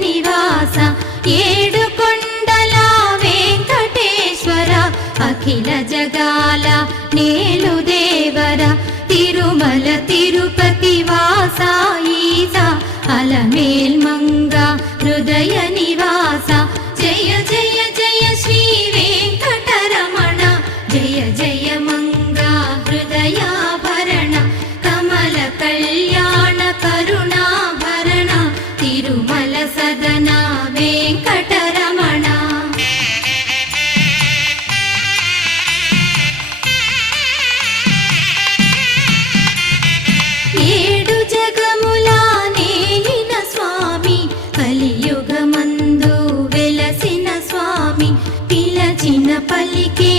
నివాస ఏడు కొండల వెంకటేశ్వర అఖిల జగాల నేలు దేవర తిరుమల తిరుపతి వాస ఈస అలమేల్ మంగ హృదయ నివాస జయ జయ జయ శ్రీ వెంకటరమణ జయ జయ మంగ హృదయాభరణ కమల కళ్యాణ కరుణాభరణ తిరుమల సదన వెంకటరమణ. ఏడు జగముల నేలిన స్వామి కలియుగమందు వెలసిన స్వామి పిలచిన పలికే